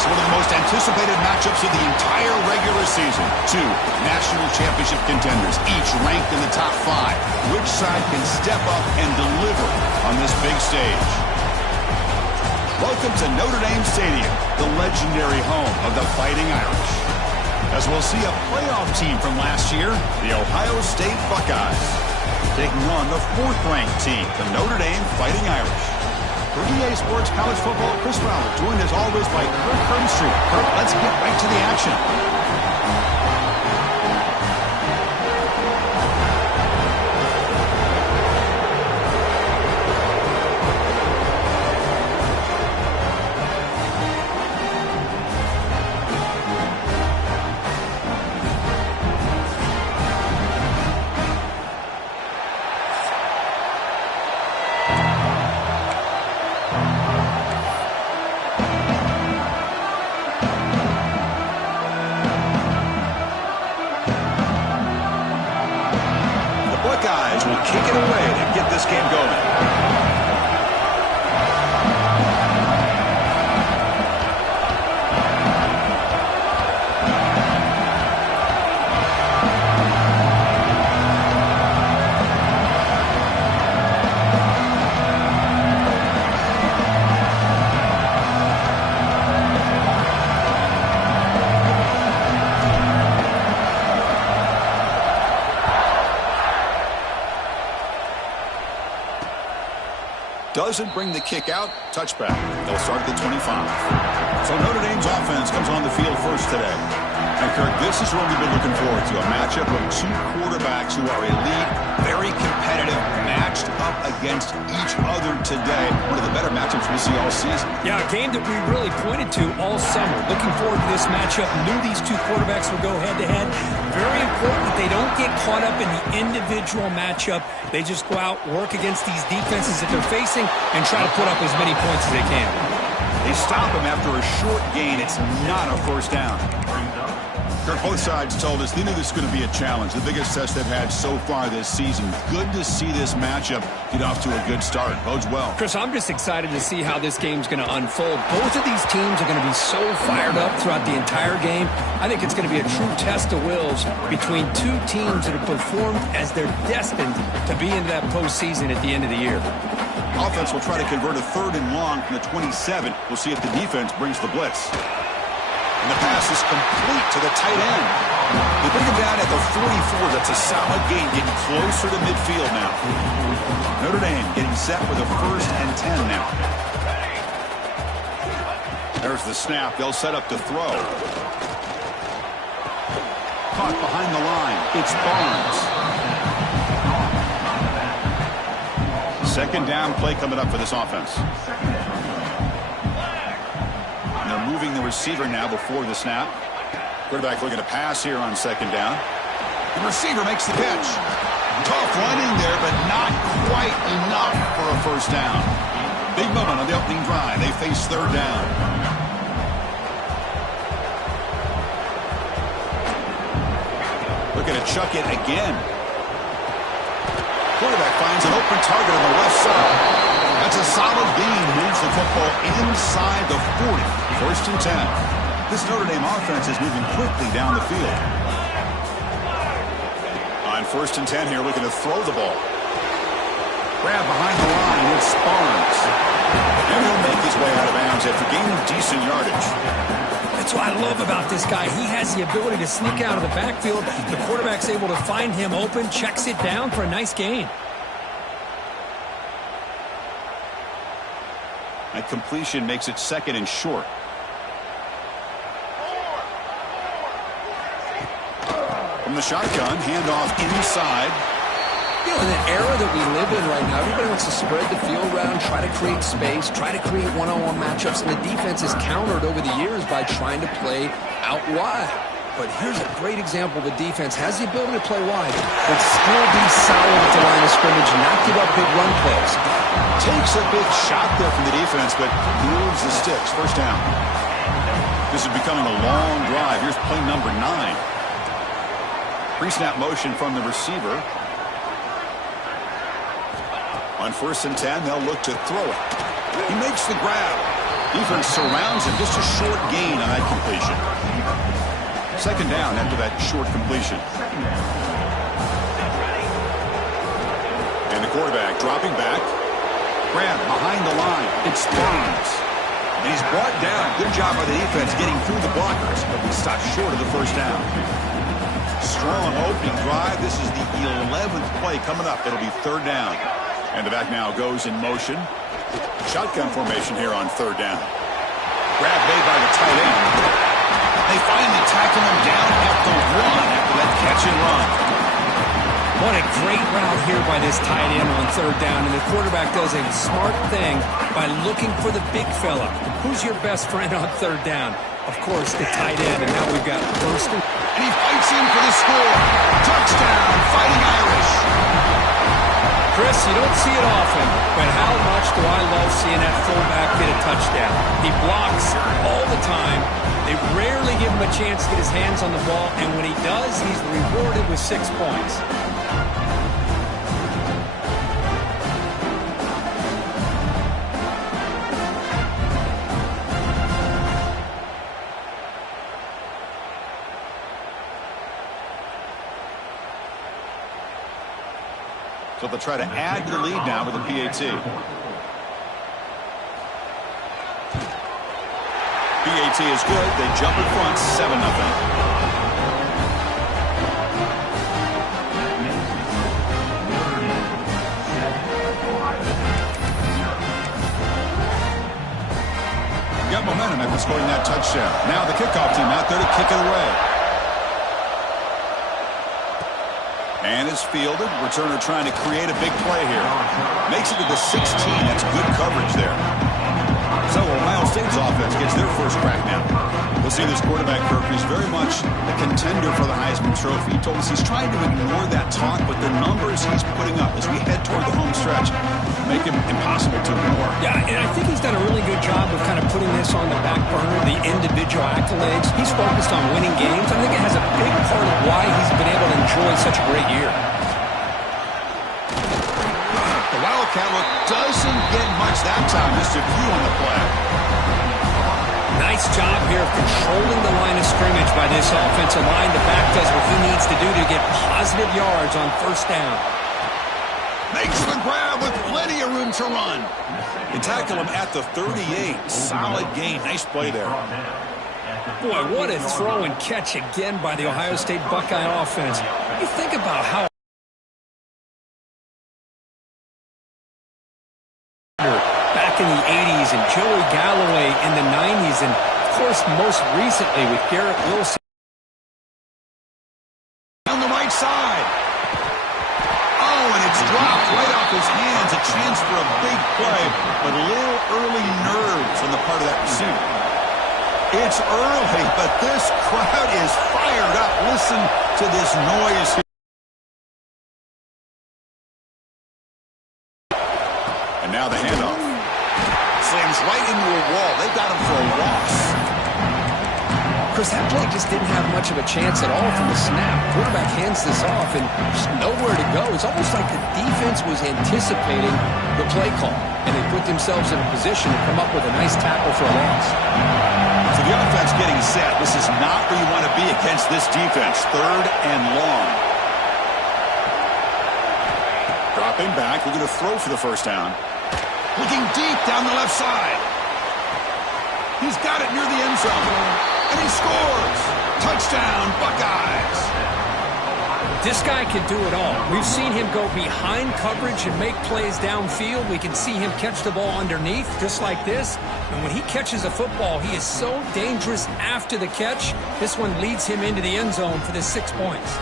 quarterbacks, one of the most anticipated matchups of the entire regular season. Two national championship contenders, each ranked in the top 5. Which side can step up and deliver on this big stage? Welcome to Notre Dame Stadium, the legendary home of the Fighting Irish. As we'll see a playoff team from last year, the Ohio State Buckeyes, taking on the 4th-ranked team, the Notre Dame Fighting Irish. For EA Sports College Football, Chris Fowler, joined as always by Kirk Herbstreit. Kirk, let's get right to the action. Kick it away to get this game going. Doesn't bring the kick out. Touchback. They'll start at the 25. So Notre Dame's offense comes on the field first today. And Kirk, this is what we've been looking forward to. A matchup of two quarterbacks who are elite, very competitive, matched up against each other today. One of the better matchups we'll see all season. Yeah, a game that we really pointed to all summer. Looking forward to this matchup. Knew these two quarterbacks would go head-to-head. Very important that they don't get caught up in the individual matchup. They just go out, work against these defenses that they're facing, and try to put up as many points as they can. They stop him after a short gain. It's not a first down. Kirk, both sides told us they knew this was going to be a challenge. The biggest test they've had so far this season. Good to see this matchup get off to a good start. Bodes well. Chris, I'm just excited to see how this game's going to unfold. Both of these teams are going to be so fired up throughout the entire game. I think it's going to be a true test of wills between two teams that have performed as they're destined to be into that postseason at the end of the year. Offense will try to convert a 3rd and long from the 27. We'll see if the defense brings the blitz. And the pass is complete to the tight end. They bring him down at the 44. That's a solid gain, getting closer to midfield now. Notre Dame getting set with a 1st and 10 now. There's the snap. They'll set up to throw. Caught behind the line. It's Barnes. 2nd down play coming up for this offense. They're moving the receiver now before the snap. Quarterback looking to pass here on 2nd down. The receiver makes the catch. Tough running there, but not quite enough for a first down. Big moment on the opening drive. They face 3rd down. Looking to chuck it again. Quarterback finds an open target on the left side. That's a solid gain. Moves the football inside the 40. 1st and 10. This Notre Dame offense is moving quickly down the field. On 1st and 10 here, looking to throw the ball. Grab behind the line. It's Barnes. And he'll make his way out of bounds after gaining decent yardage. That's what I love about this guy. He has the ability to sneak out of the backfield. The quarterback's able to find him open, checks it down for a nice gain. That completion makes it 2nd and short. From the shotgun, handoff inside. You know, in the era that we live in right now, everybody wants to spread the field around, try to create space, try to create one-on-one matchups, and the defense is countered over the years by trying to play out wide. But here's a great example. The defense has the ability to play wide, but still be solid at the line of scrimmage and not give up big run plays. Takes a big shot there from the defense, but moves the sticks. 1st down. This is becoming a long drive. Here's play number 9. Pre-snap motion from the receiver. On 1st and 10, they'll look to throw it. He makes the grab. Defense defense surrounds him. Just a short gain on that completion. Second down after that short completion. And the quarterback dropping back. Grab behind the line. It spins. And he's brought down. Good job by the defense getting through the blockers, but we stopped short of the first down. Strong opening drive. This is the 11th play coming up. It'll be third down. And the back now goes in motion. Shotgun formation here on third down. Grab made by the tight end. They finally tackle him down at the run after that catch and run. What a great route here by this tight end on third down, and the quarterback does a smart thing by looking for the big fella. Who's your best friend on third down? Of course, the tight end, and now we've got first. And he fights in for the score. Touchdown, Fighting Irish. Chris, you don't see it often, but how much do I love seeing that fullback get a touchdown. He blocks all the time. They rarely give him a chance to get his hands on the ball, and when he does, he's rewarded with 6 points. So they'll try to add to the lead now with a PAT. PAT is good. They jump in front, 7-0. Got momentum after scoring that touchdown. Now the kickoff team out there to kick it away. And is fielded. Returner trying to create a big play here. Makes it to the 16. That's good coverage there. So Ohio State's offense gets their first crack now. We'll see this quarterback, Kirk, is very much a contender for the Heisman Trophy. He told us he's trying to ignore that talk, but the numbers he's putting up as we head toward the home stretch make him impossible to ignore. Yeah, and I think he's done a really good job of kind of putting this on the back burner, the individual accolades. He's focused on winning games. I think it has a big part of why he's been able to enjoy such a great year. The Wildcat look doesn't get much that time, just a few on the play. Nice job here of controlling the line of scrimmage by this offensive line. The back does what he needs to do to get positive yards on first down. Makes the grab with plenty of room to run. They tackle him at the 38. Solid gain. Nice play there. Boy, what a throw and catch again by the Ohio State Buckeye offense. You think about how back in the 80s and Joey Galloway in the 90s, and of course most recently with Garrett Wilson. On the right side. Oh, and it's dropped right off his hands. A chance for a big play, but a little early nerves on the part of that receiver. It's early, but this crowd is fired up. Listen to this noise here. And now the handoff. Slams right into a wall. They got him for a loss. Chris, that play just didn't have much of a chance at all from the snap. Quarterback hands this off and just nowhere to go. It's almost like the defense was anticipating the play call, and they put themselves in a position to come up with a nice tackle for a loss. So the offense getting set. This is not where you want to be against this defense. Third and long. Dropping back. We're going to throw for the first down. Looking deep down the left side. He's got it near the end zone. And he scores. Touchdown, Buckeyes. This guy can do it all. We've seen him go behind coverage and make plays downfield. We can see him catch the ball underneath, just like this. And when he catches a football, he is so dangerous after the catch. This one leads him into the end zone for the 6 points.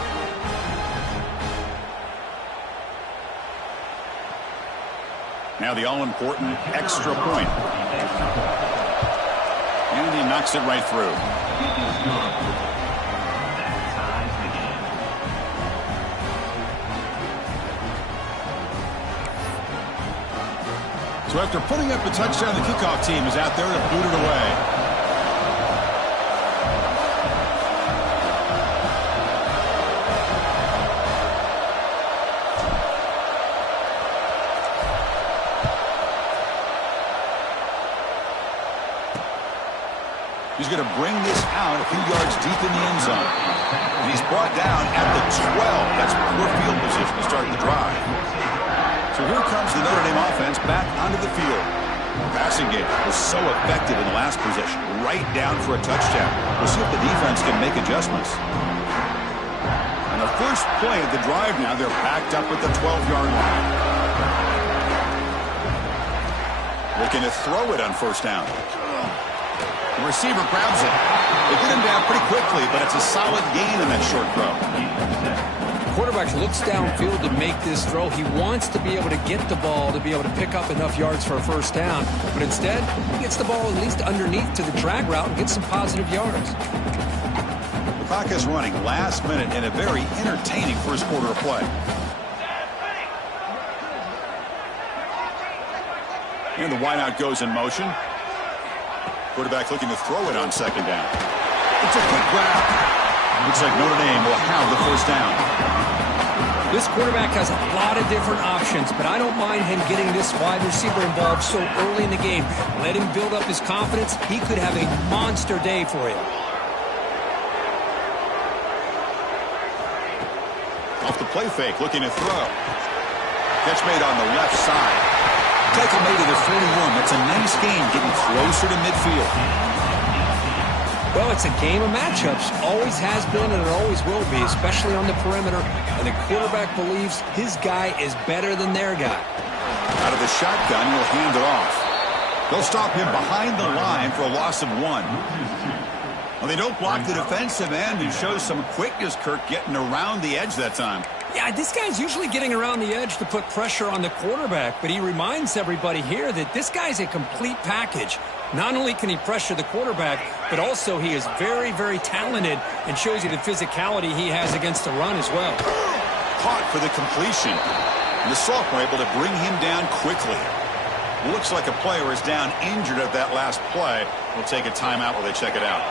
Now the all-important extra point. And he knocks it right through. So after putting up the touchdown, the kickoff team is out there to boot it away. He's going to bring this out a few yards deep in the end zone. And he's brought down at the 12. That's poor field position to start the drive. So here comes the Notre Dame offense back onto the field. The passing game was so effective in the last possession, right down for a touchdown. We'll see if the defense can make adjustments. On the first play of the drive now, they're backed up at the 12-yard line. Looking to throw it on first down. The receiver grabs it. They get him down pretty quickly, but it's a solid gain in that short throw. The quarterback looks downfield to make this throw. He wants to be able to get the ball to be able to pick up enough yards for a first down, but instead, he gets the ball at least underneath to the drag route and gets some positive yards. The clock is running last minute in a very entertaining first quarter of play. And the wideout goes in motion. Quarterback looking to throw it on second down. It's a quick grab. Looks like Notre Dame will have the first down. This quarterback has a lot of different options, but I don't mind him getting this wide receiver involved so early in the game. Let him build up his confidence. He could have a monster day for you. Off the play fake, looking to throw. Catch made on the left side. Tackle made at the 41. That's a nice gain, getting closer to midfield. Well, it's a game of matchups. Always has been and it always will be, especially on the perimeter. And the quarterback believes his guy is better than their guy. Out of the shotgun, he'll hand it off. They'll stop him behind the line for a loss of 1. Well, they don't block the defensive end and show some quickness, Kirk, getting around the edge that time. Yeah, this guy's usually getting around the edge to put pressure on the quarterback, but he reminds everybody here that this guy's a complete package. Not only can he pressure the quarterback, but also he is very, very talented and shows you the physicality he has against the run as well. Caught for the completion. And the sophomore able to bring him down quickly. Looks like a player is down injured at that last play. We'll take a timeout while they check it out.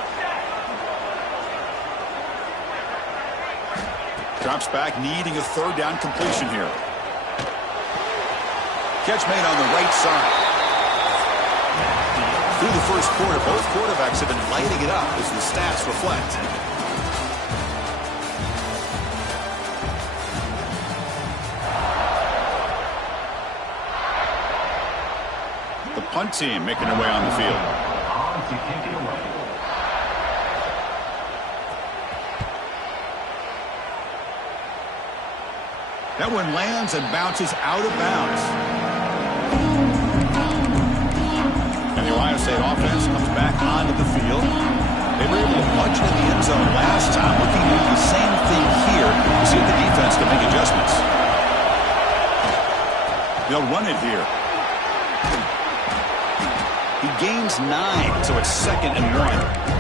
Drops back, needing a third down completion here. Catch made on the right side. Through the first quarter, both quarterbacks have been lighting it up as the stats reflect. The punt team making their way on the field. That one lands and bounces out of bounds. And the Ohio State offense comes back onto the field. They were able to punch it in the end zone last time. Looking to do the same thing here to see if the defense can make adjustments. They'll run it here. He gains 9, so it's 2nd and 1.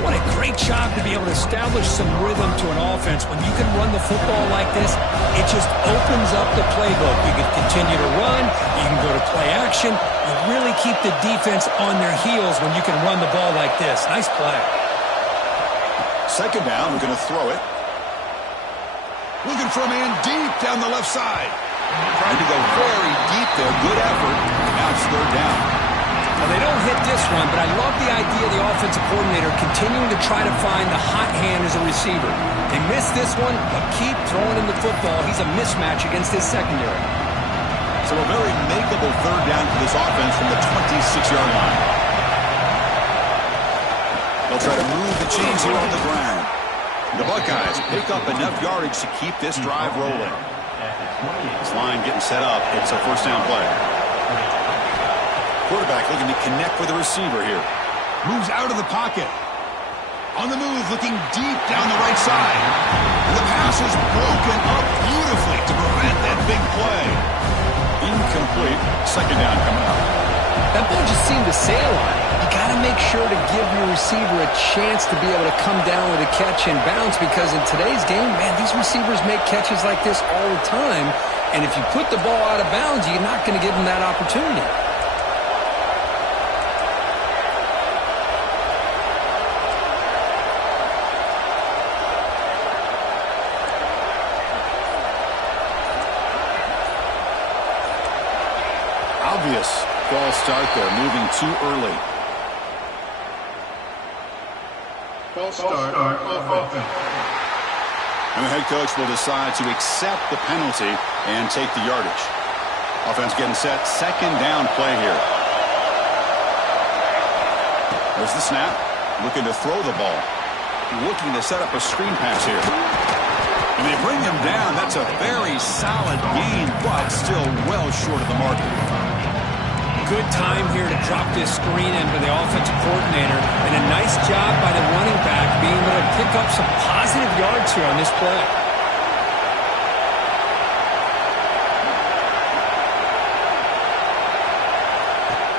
What a great job to be able to establish some rhythm to an offense. When you can run the football like this, it just opens up the playbook. You can continue to run. You can go to play action. You really keep the defense on their heels when you can run the ball like this. Nice play. Second down, we're going to throw it. Looking for a man deep down the left side. Trying to go very deep there. Good effort. Now it's third down. Well, they don't hit this one, but I love the idea of the offensive coordinator continuing to try to find the hot hand as a receiver. They missed this one, but keep throwing him the football. He's a mismatch against his secondary. So a very makeable third down for this offense from the 26-yard line. They'll try to move the chains here on the ground. The Buckeyes pick up enough yardage to keep this drive rolling. This line getting set up. It's a first down play. Quarterback looking to connect with the receiver here. Moves out of the pocket. On the move, looking deep down the right side. And the pass is broken up beautifully to prevent that big play. Incomplete. Second down coming up. That ball just seemed to sail on it. You got to make sure to give your receiver a chance to be able to come down with a catch and bounce, because in today's game, man, these receivers make catches like this all the time. And if you put the ball out of bounds, you're not going to give them that opportunity. Obvious false start there, moving too early. False start offense. And the head coach will decide to accept the penalty and take the yardage. Offense getting set. Second down play here. There's the snap. Looking to throw the ball. Looking to set up a screen pass here. And they bring him down. That's a very solid gain, but still well short of the mark. Good time here to drop this screen in for the offensive coordinator. And a nice job by the running back being able to pick up some positive yards here on this play.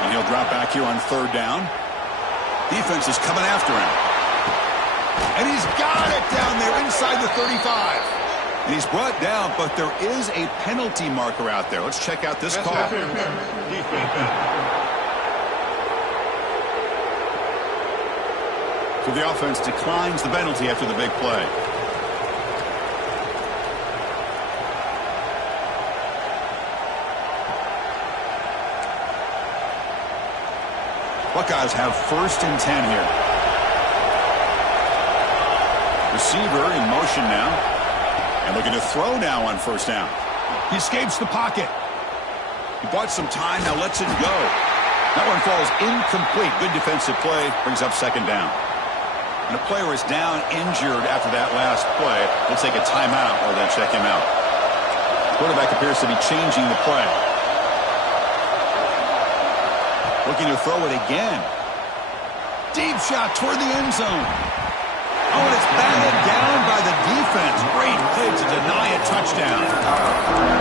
And he'll drop back here on third down. Defense is coming after him. And he's got it down there inside the 35. And he's brought down, but there is a penalty marker out there. Let's check out this call. So the offense declines the penalty after the big play. Buckeyes have 1st and 10 here. Receiver in motion now. And looking to throw now on 1st down. He escapes the pocket. He bought some time, now lets it go. That one falls incomplete. Good defensive play, brings up 2nd down. And a player is down injured after that last play. We'll take a timeout or then check him out. Quarterback appears to be changing the play. Looking to throw it again. Deep shot toward the end zone. Oh, and it's batted down by the defense. Great play to deny a touchdown.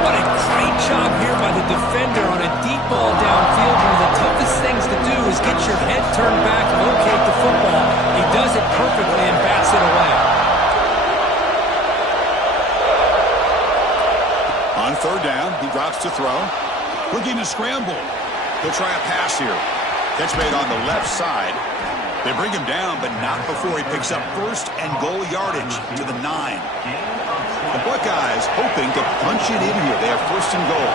What a great job here by the defender on a deep ball downfield. One of the toughest things to do is get your head turned back, locate the football. He does it perfectly and bats it away. On 3rd down, he drops to throw. Looking to scramble. He'll try a pass here. Catch made on the left side. They bring him down, but not before he picks up 1st and goal yardage to the 9. The Buckeyes hoping to punch it in here. They have 1st and goal.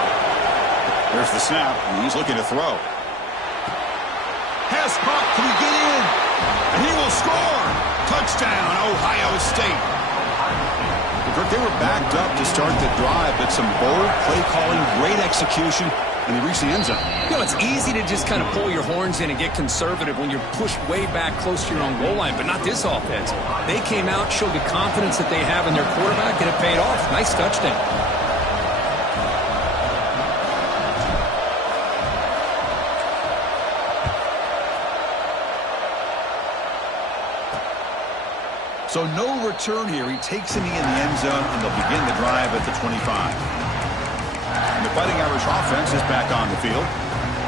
There's the snap, and he's looking to throw. Pass caught. Can he get in? And he will score. Touchdown, Ohio State. They were backed up to start the drive, but some bold play calling, great execution, and they reach the end zone. You know, it's easy to just kind of pull your horns in and get conservative when you're pushed way back close to your own goal line, but not this offense. They came out, showed the confidence that they have in their quarterback, and it paid off. Nice touchdown. So no return here. He takes a knee in the end zone, and they'll begin the drive at the 25. And the Fighting Irish offense is back on the field.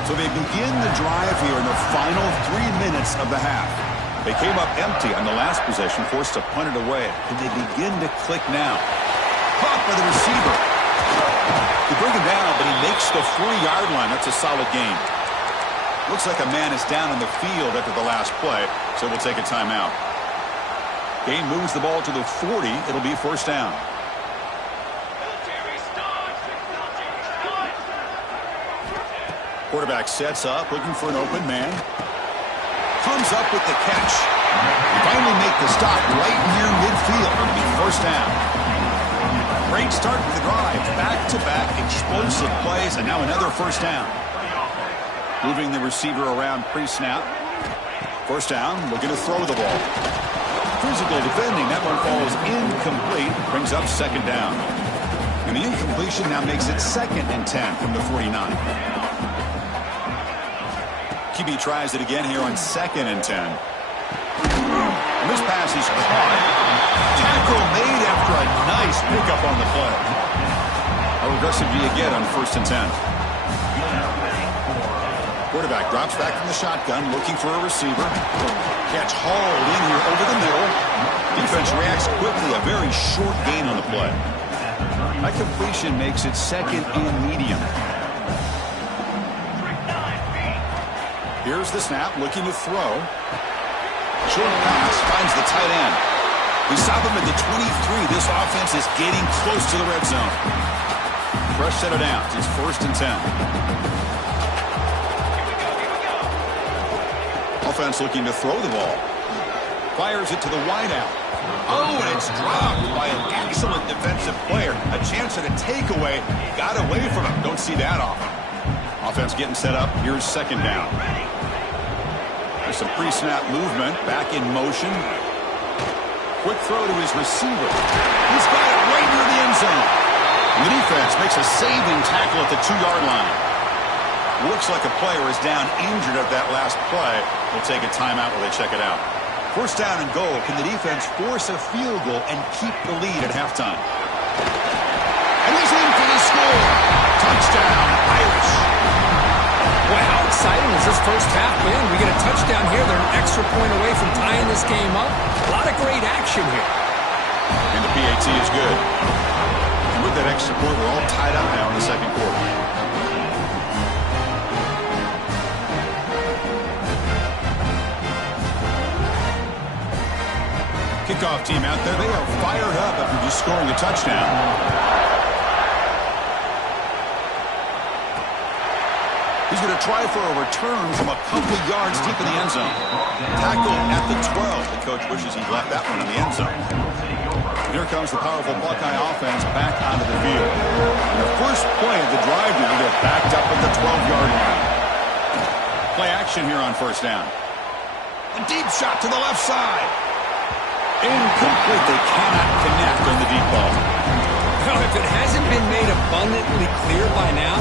So they begin the drive here in the final 3 minutes of the half. They came up empty on the last possession, forced to punt it away. Can they begin to click now? Caught by the receiver. They bring him down, but he makes the 4-yard line. That's a solid gain. Looks like a man is down on the field after the last play, so we'll take a timeout. Gain moves the ball to the 40. It'll be 1st down. Quarterback sets up, looking for an open man. Comes up with the catch. They finally make the stop right near midfield. It'll be 1st down. Great start for the drive. Back-to-back explosive plays, and now another 1st down. Moving the receiver around pre-snap. 1st down, looking to throw the ball. Physical defending. That one falls incomplete. Brings up 2nd down. And the incompletion now makes it 2nd and 10 from the 49. QB tries it again here on 2nd and 10. And this pass is caught. Tackle made after a nice pickup on the play. How aggressive do you get on 1st and 10? Quarterback drops back from the shotgun, looking for a receiver. Catch hauled in here over the middle. Defense reacts quickly. A very short gain on the play. That completion makes it 2nd and medium. Here's the snap, looking to throw. Short pass, finds the tight end. We saw them at the 23. This offense is getting close to the red zone. Fresh set of downs. It's 1st and 10. Offense looking to throw the ball. Fires it to the wideout. Oh, and it's dropped by an excellent defensive player. A chance at a takeaway. Got away from him. Don't see that often. Offense getting set up. Here's second down. There's some pre-snap movement. Back in motion. Quick throw to his receiver. He's got it right near the end zone. And the defense makes a saving tackle at the 2-yard line. Looks like a player is down injured at that last play. We'll take a timeout while they check it out. First down and goal. Can the defense force a field goal and keep the lead at halftime? And he's in for the score. Touchdown, Irish. Boy, how exciting has this first half been? We get a touchdown here. They're an extra point away from tying this game up. A lot of great action here. And the PAT is good. And with that extra point, we're all tied up now in the second quarter. Kickoff team out there. They are fired up after just scoring a touchdown. He's going to try for a return from a couple yards deep in the end zone. Tackle at the 12. The coach wishes he left that one in the end zone. Here comes the powerful Buckeye offense back onto the field. And the first play of the drive here, they're backed up at the 12-yard line. Play action here on first down. A deep shot to the left side. Incomplete. They cannot connect on the deep ball. Well, if it hasn't been made abundantly clear by now,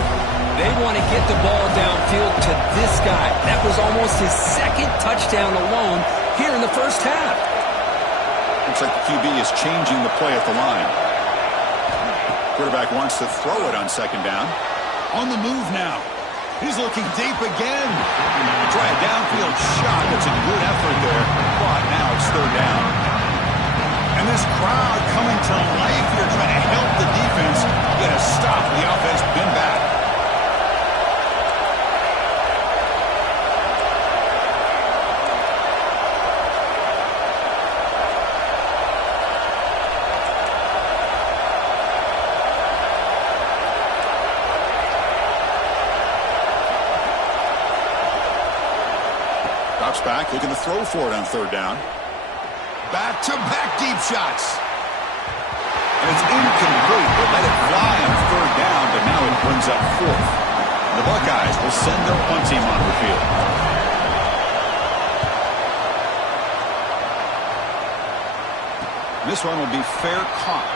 they want to get the ball downfield to this guy. That was almost his second touchdown alone here in the first half. Looks like the QB is changing the play at the line. Quarterback wants to throw it on second down. On the move now. He's looking deep again. Try a downfield shot. That's a good effort there. But now it's third down. And this crowd coming to life here trying to help the defense get a stop. The offense been back. Drops back, looking to throw for it on third down. Back-to-back deep shots. And it's incomplete. They let it fly on third down, but now it brings up fourth. And the Buckeyes will send their punt team onto the field. This one will be fair caught.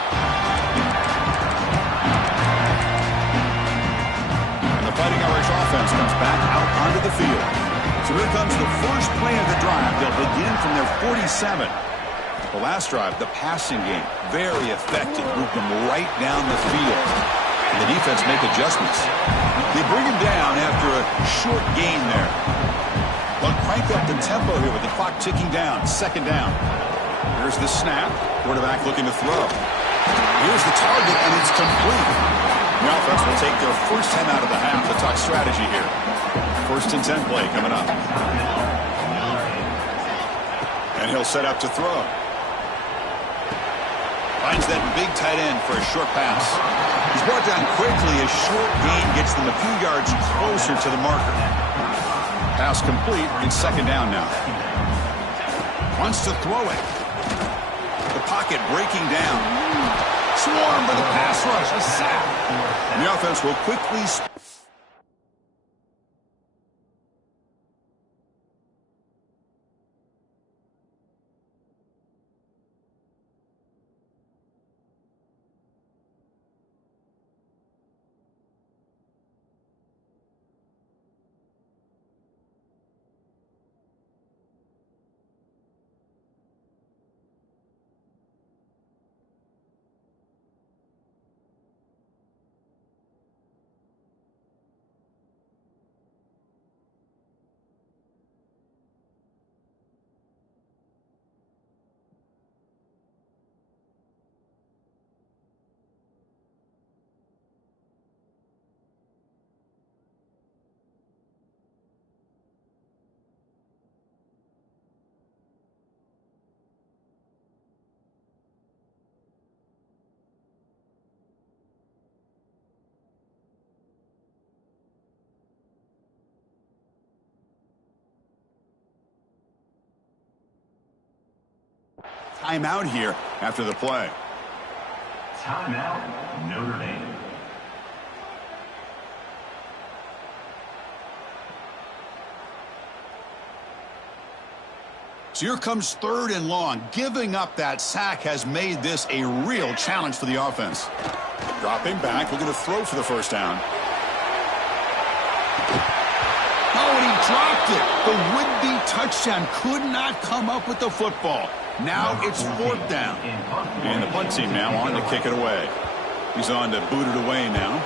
And the Fighting Irish offense comes back out onto the field. So here comes the first play of the drive. They'll begin from their 47. The last drive, the passing game, very effective. Moved them right down the field. And the defense make adjustments. They bring him down after a short gain there. But crank up the tempo here with the clock ticking down. Second down. Here's the snap. Quarterback looking to throw. Here's the target, and it's complete. The offense will take their first 10 out of the half to talk strategy here. First and 10 play coming up. And he'll set up to throw. Finds that big tight end for a short pass. He's brought down quickly. A short gain gets them a few yards closer to the marker. Pass complete. It's second down now. Wants to throw it. The pocket breaking down. Swarm for the pass rush. A sack. And the offense will quickly... timeout here after the play. Timeout, Notre Dame. So here comes 3rd and long. Giving up that sack has made this a real challenge for the offense. Dropping back, looking to throw for the first down. Oh, and he dropped it. The would-be touchdown could not come up with the football. Now it's 4th down. And the punt team now on to kick it away. He's on to boot it away now.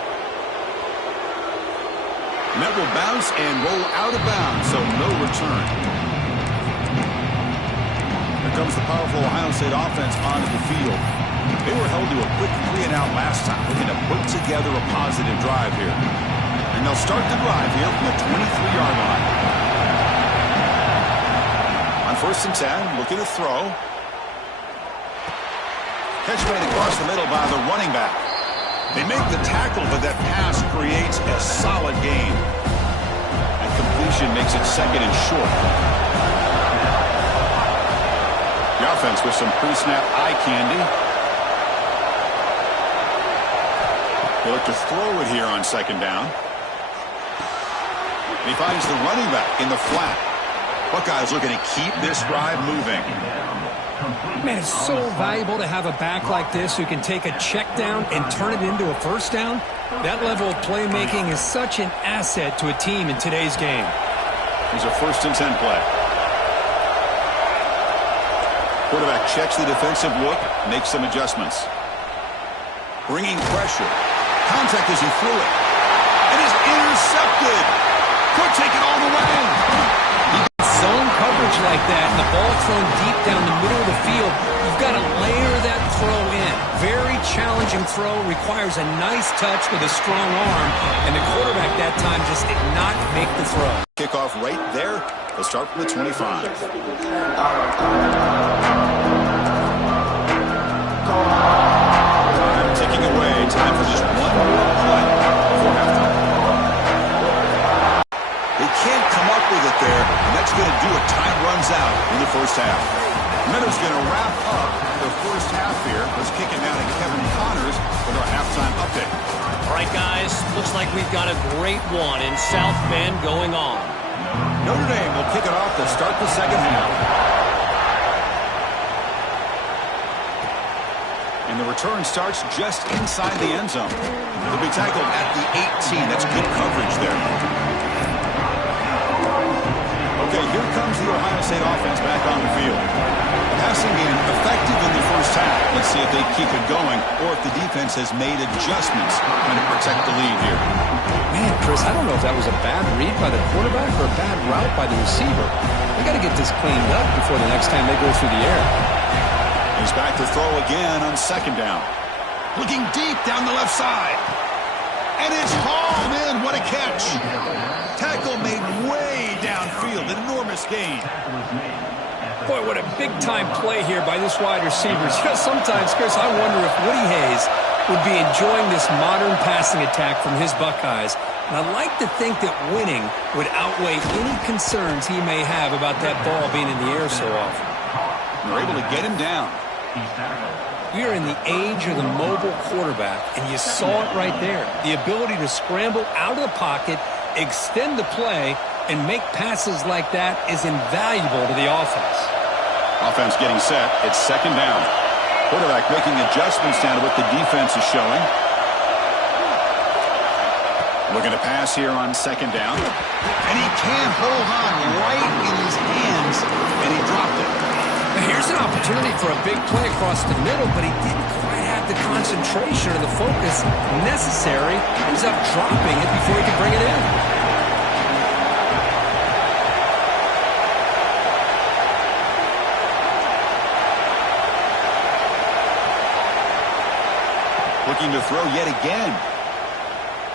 And that will bounce and roll out of bounds, so no return. Here comes the powerful Ohio State offense onto the field. They were held to a quick 3-and-out last time, looking to put together a positive drive here. And they'll start the drive here from the 23-yard line. On 1st and 10, looking to throw. Catch made across the middle by the running back. They make the tackle, but that pass creates a solid gain. And completion makes it 2nd and short. The offense with some pre-snap eye candy. They look to throw it here on 2nd down. And he finds the running back in the flat. Buckeyes looking to keep this drive moving. Man, it's so valuable to have a back like this who can take a check down and turn it into a first down. That level of playmaking is such an asset to a team in today's game. Here's a 1st and 10 play. Quarterback checks the defensive look, makes some adjustments. Bringing pressure. Contact as he threw it. It is intercepted. Could take it all the way. Zone coverage like that and the ball thrown deep down the middle of the field, you've got to layer that throw in. Very challenging throw, requires a nice touch with a strong arm, and the quarterback that time just did not make the throw. Kickoff right there. They'll start from the 25. Time ticking away. Time for just one more play before halftime. They can't come up with it there, and that's going to do it. Time runs out in the first half. Noetre's going to wrap up the first half here. Let's kick it now to Kevin Connors with our halftime update. All right, guys, looks like we've got a great one in South Bend going on. Notre Dame will kick it off to start the second half. And the return starts just inside the end zone. They'll be tackled at the 18. That's good coverage there. Okay, here comes the Ohio State offense back on the field. Passing game effective in the first half. Let's see if they keep it going or if the defense has made adjustments trying to protect the lead here. Man, Chris, I don't know if that was a bad read by the quarterback or a bad route by the receiver. They got to get this cleaned up before the next time they go through the air. He's back to throw again on 2nd down. Looking deep down the left side. And it's hauled in. What a catch. Tackle made way downfield. An enormous gain. Boy, what a big-time play here by this wide receiver. You know, sometimes, Chris, I wonder if Woody Hayes would be enjoying this modern passing attack from his Buckeyes. And I'd like to think that winning would outweigh any concerns he may have about that ball being in the air so often. They're able to get him down. We are in the age of the mobile quarterback, and you saw it right there. The ability to scramble out of the pocket, extend the play, and make passes like that is invaluable to the offense. Offense getting set. It's 2nd down. Quarterback making adjustments down to what the defense is showing. Looking to pass here on 2nd down. And he can't hold on right in his hands, and he dropped it. Here's an opportunity for a big play across the middle, but he didn't quite have the concentration or the focus necessary. Ends up dropping it before he could bring it in. Looking to throw yet again.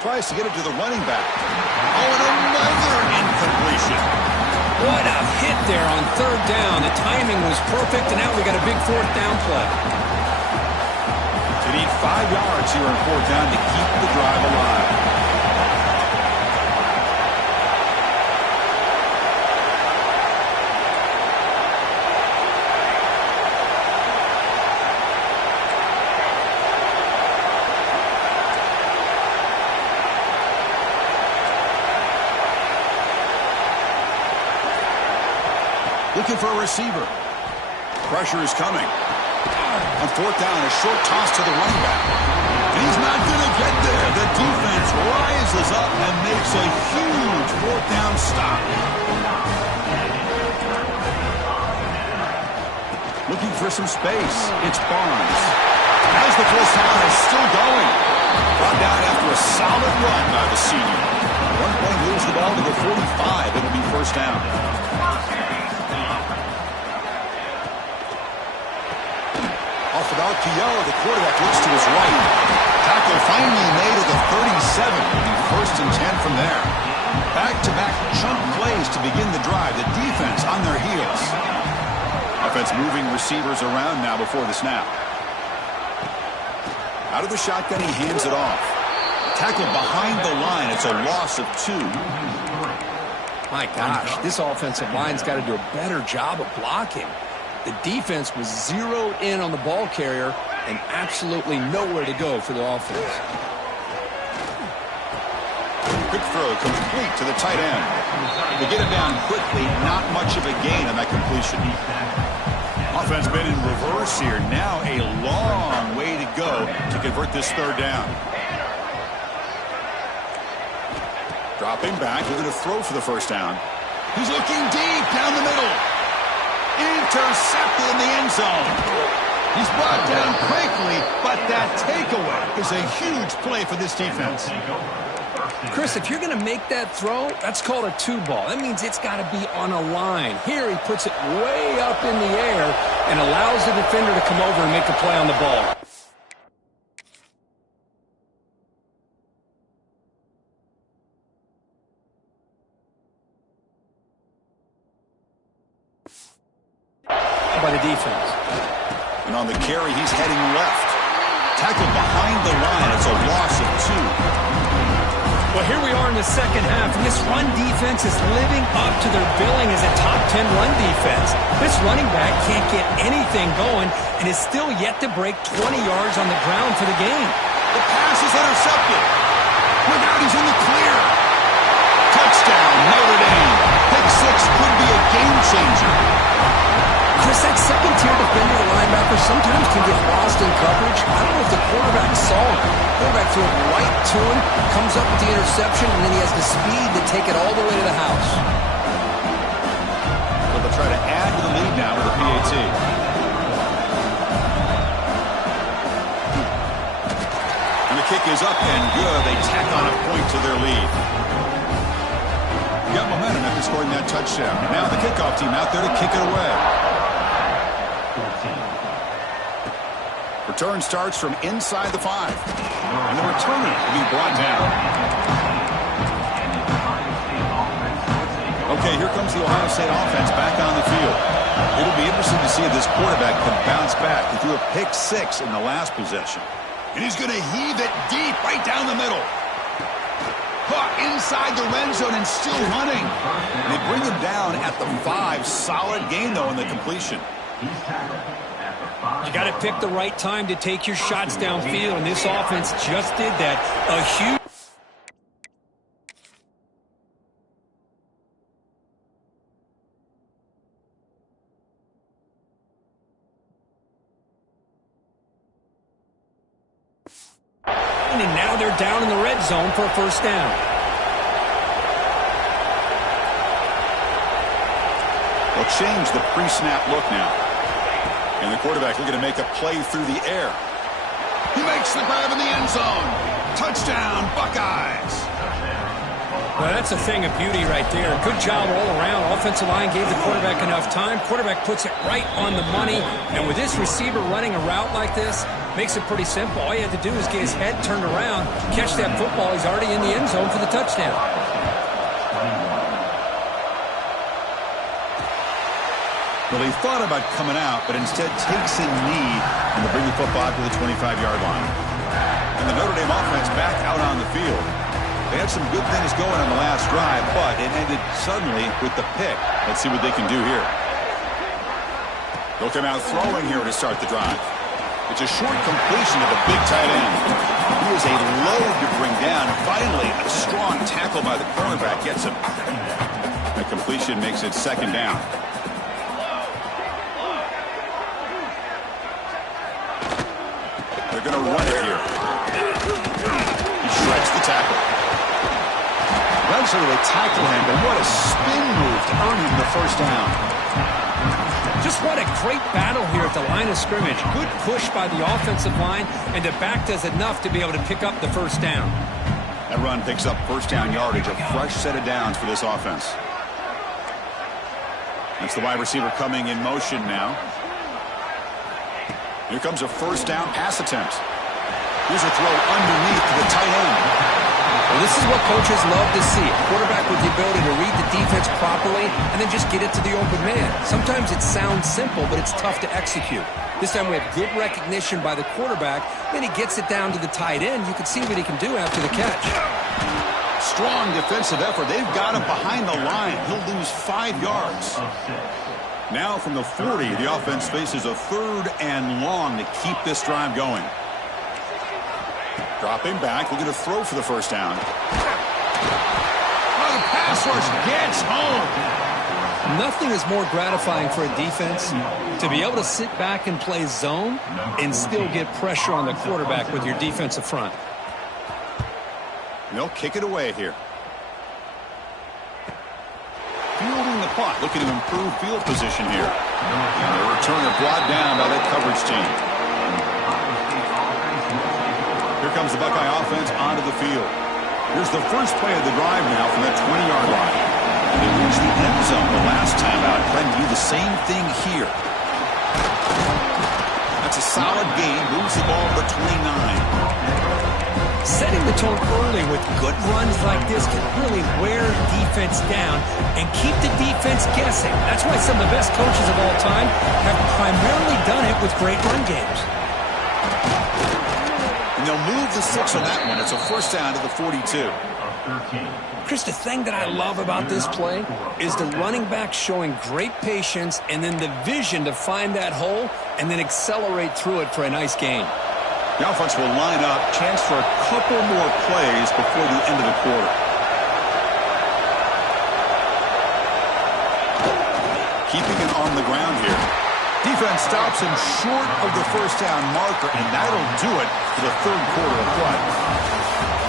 Tries to get it to the running back. Oh, and another incompletion. What a hit there on 3rd down. The timing was perfect, and now we got a big 4th down play. They need 5 yards here on 4th down to keep the drive alive. looking for a receiver. Pressure is coming. On fourth down, a short toss to the running back. And he's not going to get there. The defense rises up and makes a huge fourth down stop. Looking for some space. It's Barnes. As the first down is still going. Brought down after a solid run by the senior. 1 point moves the ball to the 45. It'll be first down. Off of RPO, the quarterback looks to his right. Tackle finally made at the 37. It'll be first and 10 from there. Back-to-back chunk plays to begin the drive. The defense on their heels. Offense moving receivers around now before the snap. Out of the shotgun, he hands it off. Tackled behind the line. It's a loss of 2. My gosh, this offensive line's got to do a better job of blocking. The defense was zeroed in on the ball carrier and absolutely nowhere to go for the offense. Quick throw complete to the tight end. They get it down quickly, not much of a gain on that completion. Offense been in reverse here. Now a long way to go to convert this third down. Dropping back, they're going to throw for the first down. He's looking deep down the middle. Intercepted in the end zone. He's brought down quickly, but that takeaway is a huge play for this defense. Chris, if you're going to make that throw, that's called a 2-ball. That means it's got to be on a line. Here he puts it way up in the air and allows the defender to come over and make a play on the ball. By the defense. And on the carry, he's heading left. Tackled behind the line. It's a loss of 2. Well, here we are in the second half, and this run defense is living up to their billing as a top 10 run defense. This running back can't get anything going and is still yet to break 20 yards on the ground for the game. The pass is intercepted. Look out, he's in the clear. Touchdown, Notre Dame. Pick 6 could be a game changer. Chris, that second-tier defender or linebacker sometimes can get lost in coverage. I don't know if the quarterback saw it. Quarterback threw it right to him, comes up with the interception, and then he has the speed to take it all the way to the house. So they'll try to add to the lead now with a PAT. And the kick is up and good. They tack on a point to their lead. Got momentum after scoring that touchdown. Now the kickoff team out there to kick it away. Return starts from inside the 5. And the returner will be brought down. Okay, here comes the Ohio State offense back on the field. It'll be interesting to see if this quarterback can bounce back. He threw a pick 6 in the last possession. And he's going to heave it deep right down the middle. Caught inside the red zone and still running. And they bring him down at the 5. Solid gain, though, in the completion. You got to pick the right time to take your shots downfield, and this offense just did that. A huge... And now they're down in the red zone for a first down. They'll change the pre-snap look now. And the quarterback looking to make a play through the air. He makes the grab in the end zone. Touchdown, Buckeyes. Well, that's a thing of beauty right there. Good job all around. Offensive line gave the quarterback enough time. Quarterback puts it right on the money. And with this receiver running a route like this, makes it pretty simple. All you had to do is get his head turned around, catch that football. He's already in the end zone for the touchdown. Well, he thought about coming out, but instead takes a knee and to bring the football to the 25-yard line. And the Notre Dame offense back out on the field. They had some good things going on the last drive, but it ended suddenly with the pick. Let's see what they can do here. They'll come out throwing here to start the drive. It's a short completion to the big tight end. He is a load to bring down. Finally, a strong tackle by the cornerback gets him. The completion makes it second down. going to run it here. He shreds the tackle. Runs over to tackle him, but what a spin move to earn him the first down. Just what a great battle here at the line of scrimmage. Good push by the offensive line, and the back does enough to be able to pick up the first down. That run picks up first down yardage, a fresh set of downs for this offense. That's the wide receiver coming in motion now. Here comes a first down pass attempt. Here's a throw underneath to the tight end. Well, this is what coaches love to see. A quarterback with the ability to read the defense properly and then just get it to the open man. Sometimes it sounds simple, but it's tough to execute. This time we have good recognition by the quarterback. Then he gets it down to the tight end. You can see what he can do after the catch. Strong defensive effort. They've got him behind the line. He'll lose 5 yards. Now from the 40, the offense faces a 3rd and long to keep this drive going. Dropping back, looking to throw for the first down. Oh, the pass rush gets home. Nothing is more gratifying for a defense to be able to sit back and play zone and still get pressure on the quarterback with your defensive front. They'll kick it away here. Fielding the punt, looking to improve field position here. And the returner brought down by that coverage team. Here comes the Buckeye offense onto the field. Here's the first play of the drive now from that 20-yard line. They reached the end zone the last time out. Trying to do the same thing here. That's a solid gain. Moves the ball to 29. Setting the tone early with good runs like this can really wear defense down and keep the defense guessing. That's why some of the best coaches of all time have primarily done it with great run games. And they'll move the 6 on that one. It's a first down to the 42. Chris, the thing that I love about this play is the running back showing great patience and then the vision to find that hole and then accelerate through it for a nice gain. The offense will line up, chance for a couple more plays before the end of the quarter. Keeping it on the ground here. Defense stops him short of the first down marker, and that'll do it for the 3rd quarter of play.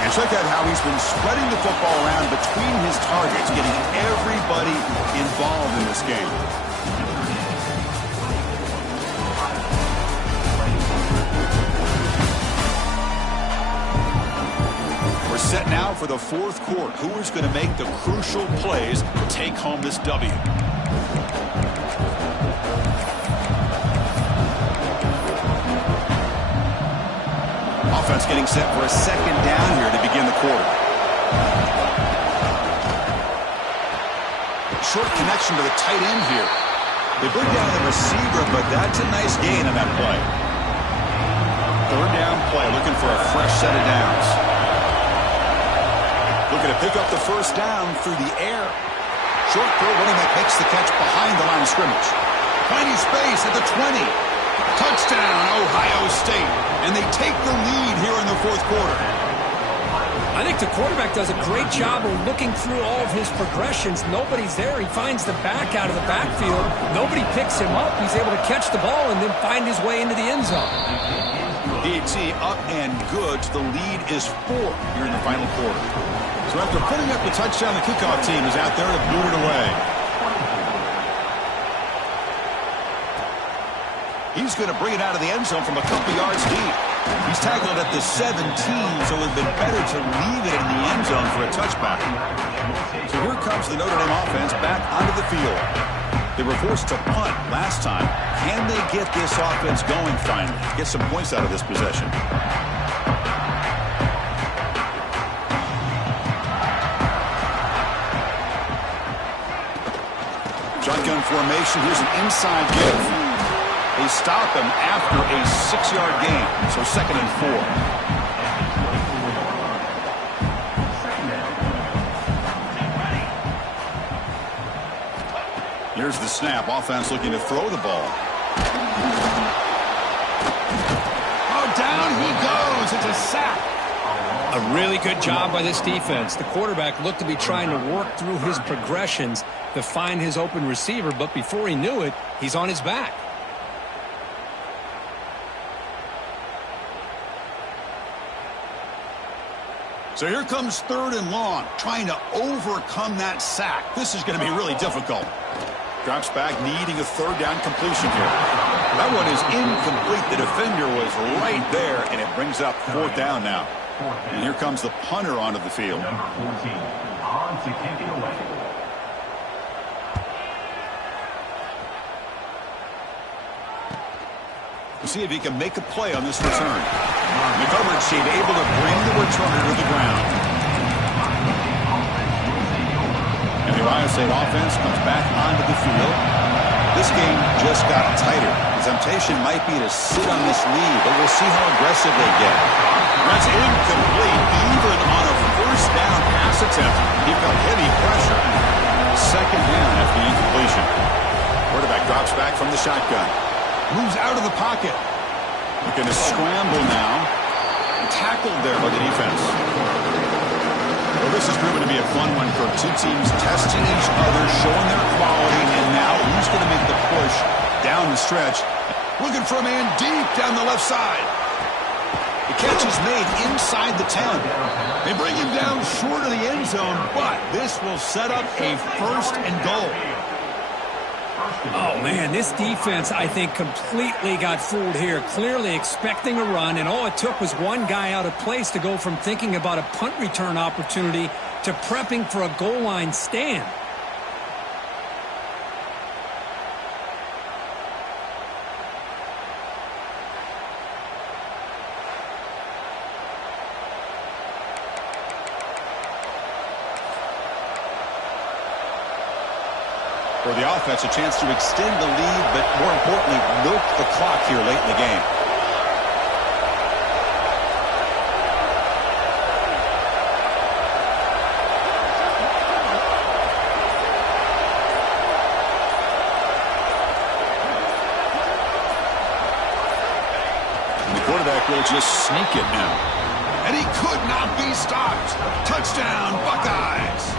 And check out how he's been spreading the football around between his targets, getting everybody involved in this game. Set now for the 4th quarter. Who is going to make the crucial plays to take home this W? Offense getting set for a 2nd down here to begin the quarter. Short connection to the tight end here. They bring down the receiver, but that's a nice gain on that play. 3rd down play, looking for a fresh set of downs. Looking to pick up the first down through the air. Short throw, running back makes the catch behind the line of scrimmage. Finding space at the 20. Touchdown, Ohio State. And they take the lead here in the 4th quarter. I think the quarterback does a great job of looking through all of his progressions. Nobody's there. He finds the back out of the backfield. Nobody picks him up. He's able to catch the ball and then find his way into the end zone. DT up and good. The lead is 4 here in the final quarter. So after putting up the touchdown, the kickoff team is out there to boot it away. He's going to bring it out of the end zone from a couple yards deep. He's tackled at the 17, so it would have been better to leave it in the end zone for a touchback. So here comes the Notre Dame offense back onto the field. They were forced to punt last time. Can they get this offense going finally? Get some points out of this possession. Shotgun formation. Here's an inside give. They stop him after a 6-yard gain. So 2nd and 4. Here's the snap. Offense looking to throw the ball. Oh, down he goes. It's a sack. A really good job by this defense. The quarterback looked to be trying to work through his progressions to find his open receiver, but before he knew it, he's on his back. So here comes 3rd and long, trying to overcome that sack. This is going to be really difficult. Drops back, needing a 3rd down completion here. That one is incomplete. The defender was right there, and it brings up 4th down now. And here comes the punter onto the field. Number 14, on to kick it away. We'll see if he can make a play on this return. The coverage team able to bring the returner to the ground. And the Ohio State offense comes back onto the field. This game just got tighter. The temptation might be to sit on this lead, but we'll see how aggressive they get. That's incomplete. Even on a 1st down pass attempt, he felt heavy pressure. 2nd down after the incompletion. Quarterback drops back from the shotgun. Moves out of the pocket. Looking to scramble now. Tackled there by the defense. Well, this has proven to be a fun one for two teams testing each other, showing their quality, and now who's going to make the push down the stretch. Looking for a man deep down the left side. The catch is made inside the 10. They bring him down short of the end zone, but this will set up a 1st and goal. Oh, man, this defense, I think, completely got fooled here. Clearly expecting a run, and all it took was one guy out of place to go from thinking about a punt return opportunity to prepping for a goal line stand. For the offense, a chance to extend the lead, but more importantly, milk the clock here late in the game. And the quarterback will just sneak it now. And he could not be stopped. Touchdown, Buckeyes.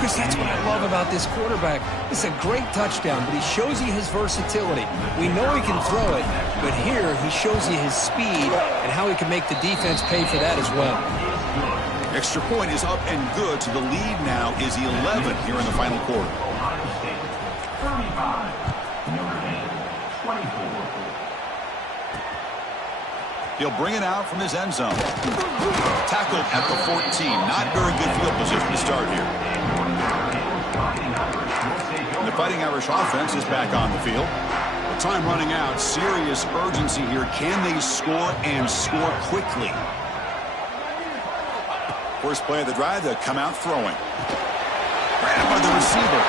Chris, that's what I love about this quarterback. It's a great touchdown, but he shows you his versatility. We know he can throw it, but here he shows you his speed and how he can make the defense pay for that as well. Extra point is up and good, so the lead now is 11 here in the final quarter. Ohio State, 35. Notre Dame, 24. He'll bring it out from his end zone. Tackled at the 14. Not very good field position to start here. And the Fighting Irish offense is back on the field. With time running out, serious urgency here. Can they score and score quickly? First play of the drive, they come out throwing. Ran by the receiver.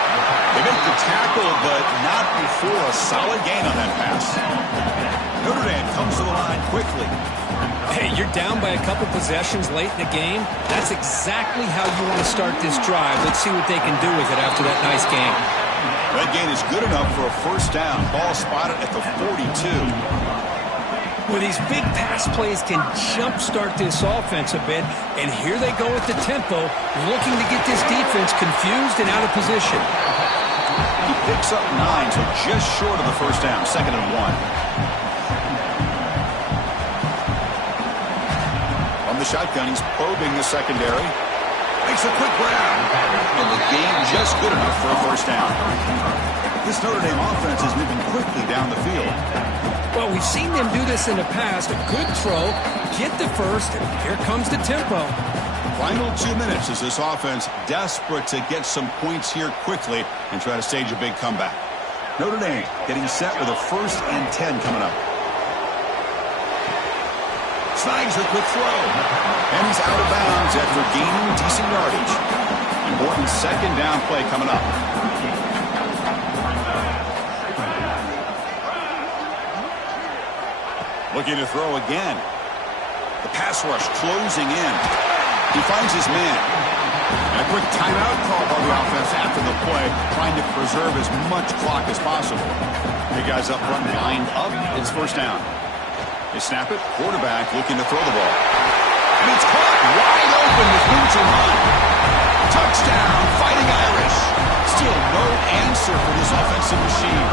They make the tackle, but not before a solid gain on that pass. Notre Dame comes to the line quickly. Hey, you're down by a couple possessions late in the game. That's exactly how you want to start this drive. Let's see what they can do with it after that nice game. That gain is good enough for a 1st down. Ball spotted at the 42. Well, these big pass plays can jumpstart this offense a bit, and here they go with the tempo, looking to get this defense confused and out of position. He picks up 9, so just short of the 1st down, 2nd and 1. From the shotgun, he's probing the secondary. Makes a quick grab. And the game just good enough for a 1st down. This Notre Dame offense is moving quickly down the field. Well, we've seen them do this in the past. A good throw, get the first, and here comes the tempo. Final 2 minutes as this offense desperate to get some points here quickly and try to stage a big comeback. Notre Dame getting set with a 1st and 10 coming up. Snags a quick throw. And he's out of bounds after gaining decent yardage. Important 2nd down play coming up. Looking to throw again. The pass rush closing in. He finds his man. And a quick timeout call by the offense after the play, trying to preserve as much clock as possible. The guys up front lined up. It's 1st down. They snap it. Quarterback looking to throw the ball. And it's caught wide open with room to run. Touchdown, Fighting Irish. Still no answer for this offensive machine.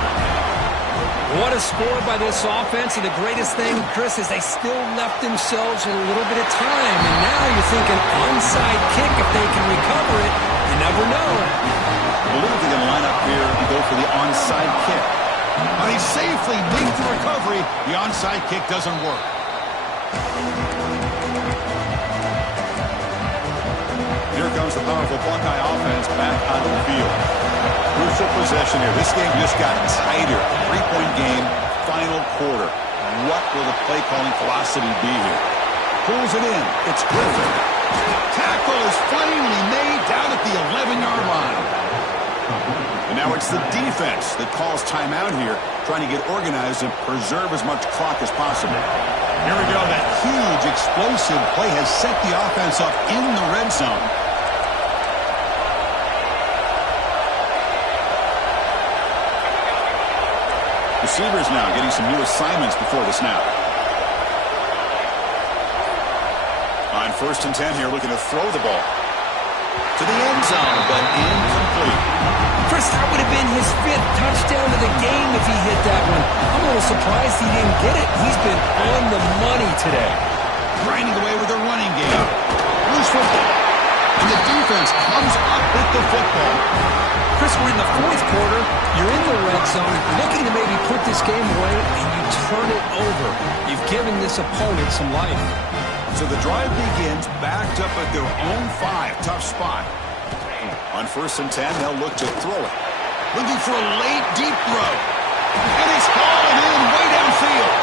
What What a score by this offense, and the greatest thing, Chris, is they still left themselves with a little bit of time. And now you're thinking onside kick, if they can recover it, you never know. I believe they're going to line up here and go for the onside kick. But he safely makes the recovery. The onside kick doesn't work. Here comes the powerful Buckeye offense back onto the field. Crucial possession here. This game just got tighter. 3-point game, final quarter. What will the play calling philosophy be here? Pulls it in. It's Griffin. Tackle is finally made down at the 11-yard line. And now it's the defense that calls timeout here, trying to get organized and preserve as much clock as possible. Here we go. That huge explosive play has set the offense up in the red zone. Receivers now getting some new assignments before the snap. On 1st and 10 here, looking to throw the ball to the end zone, but incomplete. Chris, that would have been his 5th touchdown of the game if he hit that one. I'm a little surprised he didn't get it. He's been on the money today. Grinding away with a running game. Loose football. And the defense comes up with the football. Chris, we're in the 4th quarter. You're in the red zone, looking to maybe put this game away, and you turn it over. You've given this opponent some life. So the drive begins backed up at their own 5. Tough spot. On 1st and 10, they'll look to throw it. Looking for a late, deep throw. And he's falling in way downfield.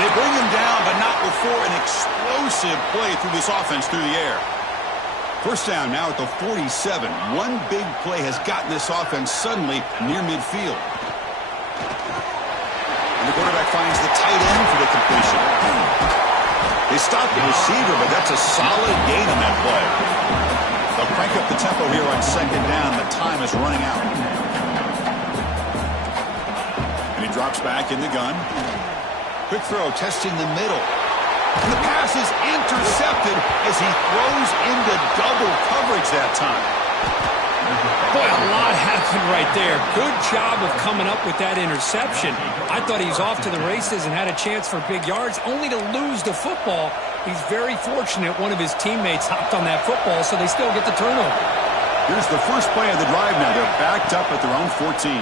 They bring him down, but not before an explosive play through this offense through the air. 1st down now at the 47. One big play has gotten this offense suddenly near midfield. And the quarterback finds the tight end for the completion. They stop the receiver, but that's a solid gain on that play. They'll crank up the tempo here on 2nd down. The time is running out. And he drops back in the gun. Quick throw, testing the middle. And the pass is intercepted as he throws into double coverage that time. Boy, a lot happened right there. Good job of coming up with that interception. I thought he was off to the races and had a chance for big yards, only to lose the football. He's very fortunate one of his teammates hopped on that football, so they still get the turnover. Here's the first play of the drive now. They're backed up at their own 14.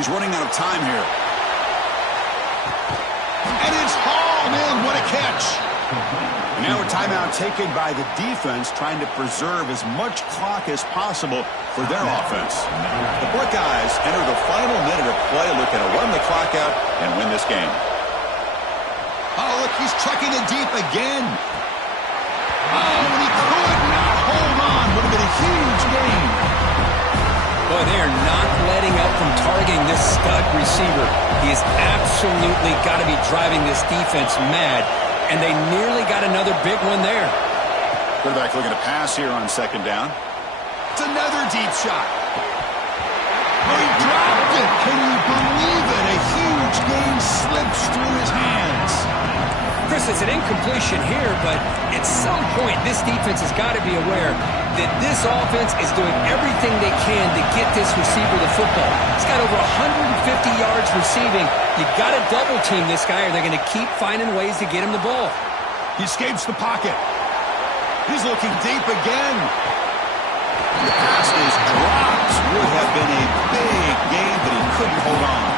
He's running out of time here. And it's hauled in. What a catch. And now a timeout taken by the defense, trying to preserve as much clock as possible for their offense. The Buckeyes enter the final minute of play, looking to run the clock out and win this game. Oh, look, he's chucking it deep again. Oh, and he could not hold on. Would have been a huge gain. Boy, they are not letting up from targeting this stud receiver. He has absolutely got to be driving this defense mad, and they nearly got another big one there. Quarterback looking to pass here on 2nd down. It's another deep shot. Oh, he dropped it. Can you believe it? A huge gain slips through his hands. Chris, it's an incompletion here, but at some point, this defense has got to be aware that this offense is doing everything they can to get this receiver the football. He's got over 150 yards receiving. You've got to double-team this guy, or they're going to keep finding ways to get him the ball. He escapes the pocket. He's looking deep again. The pass is dropped. Would have been a big gain, but he couldn't hold on.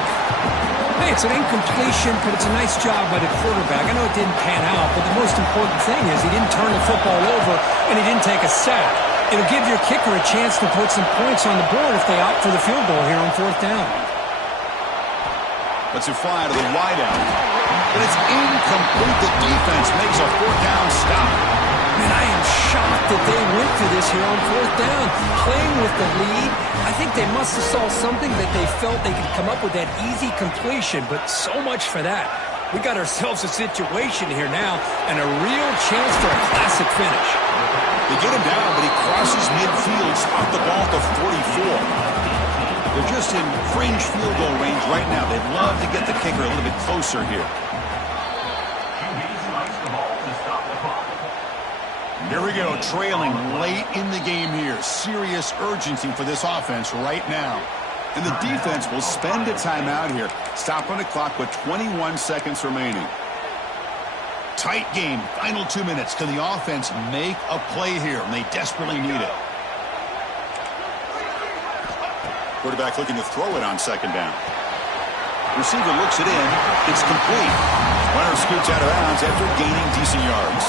Hey, it's an incompletion, but it's a nice job by the quarterback. I know it didn't pan out, but the most important thing is he didn't turn the football over and he didn't take a sack. It'll give your kicker a chance to put some points on the board if they opt for the field goal here on 4th down. Let's it fly to the wideout. But it's incomplete. The defense makes a 4th down stop. Man, I am shocked that they went for this here on 4th down. Playing with the lead, I think they must have saw something that they felt they could come up with that easy completion, but so much for that. We got ourselves a situation here now and a real chance for a classic finish. They get him down, but he crosses midfield, spot the ball to 44. They're just in fringe field goal range right now. They'd love to get the kicker a little bit closer here. Here we go, trailing late in the game here. Serious urgency for this offense right now. And the defense will spend a timeout here. Stop on the clock with 21 seconds remaining. Tight game. Final 2 minutes. Can the offense make a play here? And they desperately need it. Quarterback looking to throw it on second down. Receiver looks it in. It's complete. Runner scoots out of bounds after gaining decent yards.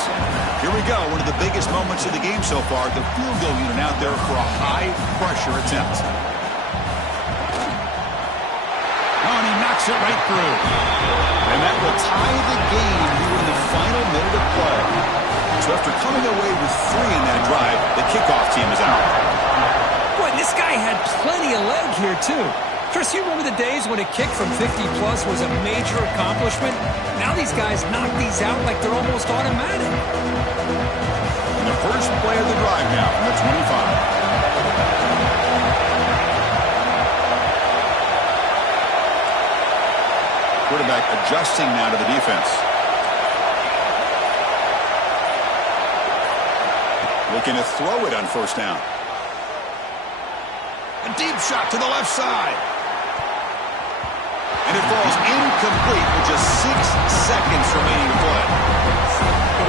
Here we go. One of the biggest moments of the game so far. The field goal unit out there for a high-pressure attempt. Oh, and he knocks it right through. And that will tie the game here in the final minute of play. So after coming away with 3 in that drive, the kickoff team is out. Boy, this guy had plenty of leg here, too. Chris, you remember the days when a kick from 50-plus was a major accomplishment? Now these guys knock these out like they're almost automatic. And the first play of the drive now from the 25. Quarterback adjusting now to the defense. Looking to throw it on first down. A deep shot to the left side. And it falls incomplete with just 6 seconds remaining to play.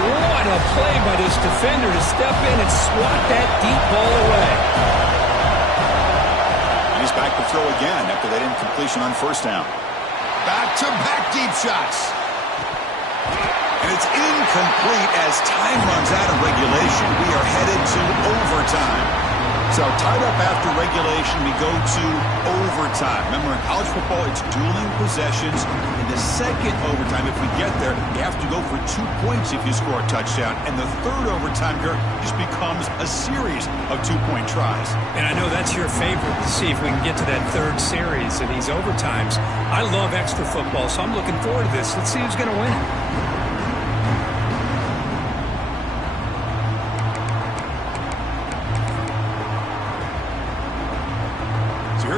What a play by this defender to step in and swat that deep ball away. And he's back to throw again after that incompletion on first down. Back-to-back deep shots. And it's incomplete as time runs out of regulation. We are headed to overtime. So tied up after regulation, we go to overtime. Remember, in college football, it's dueling possessions. In the second overtime, if we get there, you have to go for 2 points if you score a touchdown. And the third overtime here just becomes a series of 2-point tries. And I know that's your favorite, to see if we can get to that third series of these overtimes. I love extra football, so I'm looking forward to this. Let's see who's going to win.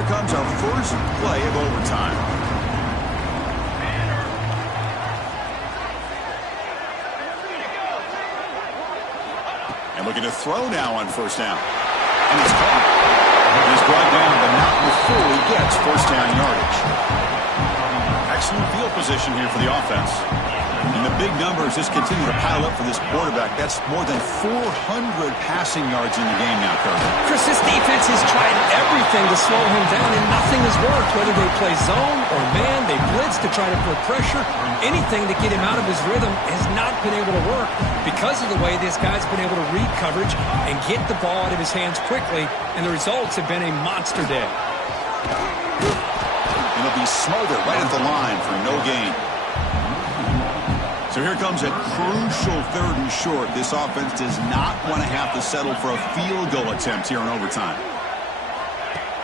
Comes our first play of overtime. And looking to throw now on first down. And it's caught. He's brought down, but not before he gets first down yardage. Excellent field position here for the offense. And the big numbers just continue to pile up for this quarterback. That's more than 400 passing yards in the game now, Kirk. Chris, this defense has tried everything to slow him down, and nothing has worked. Whether they play zone or man, they blitz to try to put pressure. Anything to get him out of his rhythm has not been able to work because of the way this guy's been able to read coverage and get the ball out of his hands quickly, and the results have been a monster day. It'll be smothered right at the line for no gain. So here comes a crucial 3rd and short. This offense does not want to have to settle for a field goal attempt here in overtime.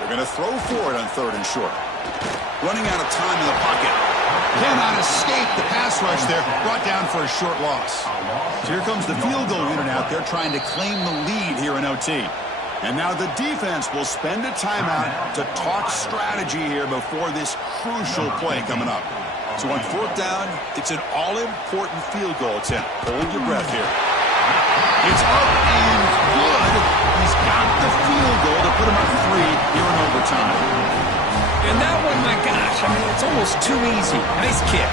They're going to throw for it on 3rd and short. Running out of time in the pocket. Cannot escape the pass rush there. Brought down for a short loss. So here comes the field goal unit out there trying to claim the lead here in OT. And now the defense will spend a timeout to talk strategy here before this crucial play coming up. So on 4th down, it's an all-important field goal attempt. Hold your breath here. It's up and good. He's got the field goal to put him up 3 here in overtime. And that one, my gosh, I mean, it's almost too easy. Nice kick.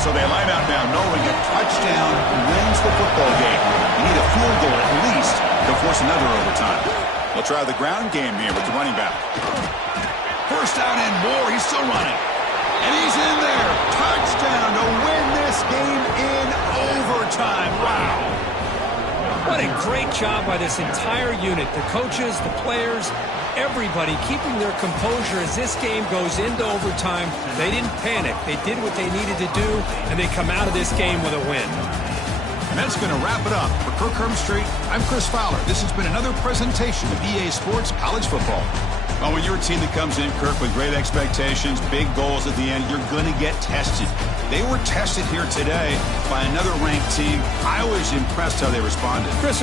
So they line out now knowing a touchdown wins the football game. You need a field goal at least to force another overtime. They'll try the ground game here with the running back. First down and more. He's still running. And he's in there. Touchdown to win this game in overtime. Wow. What a great job by this entire unit. The coaches, the players, everybody keeping their composure as this game goes into overtime. They didn't panic. They did what they needed to do, and they come out of this game with a win. And that's going to wrap it up. For Kirk Hermstreet, I'm Chris Fowler. This has been another presentation of EA Sports College Football. Well, when you're a team that comes in, Kirk, with great expectations, big goals at the end, you're going to get tested. They were tested here today by another ranked team. I was impressed how they responded. Chris,